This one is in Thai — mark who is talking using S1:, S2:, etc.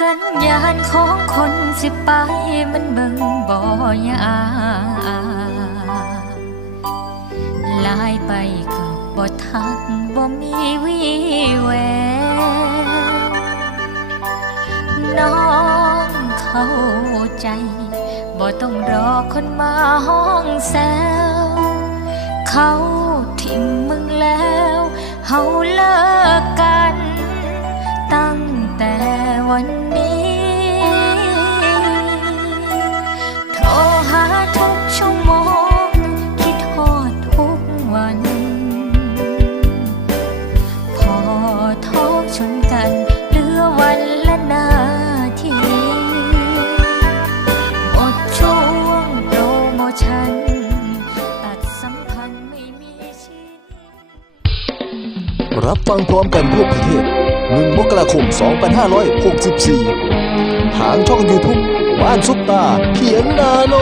S1: สัญญาณของคนสิไปมันเบิ่งบ่ยาลายไปก็บ่ทักบ่มีวีแววน้องเข้าใจบ่ต้องรอคนมาห้องแซวเขาทิมมึงแล้วเฮาเลิกกัน รโมชั่นตัดสัมพันธ์ไม่มีชิ้น
S2: รับฟังพร้อมกันทั่วประเทศ 1 มกราคม 2564 ทางช่อง YouTube บ้านซุปตาเขียนนาโน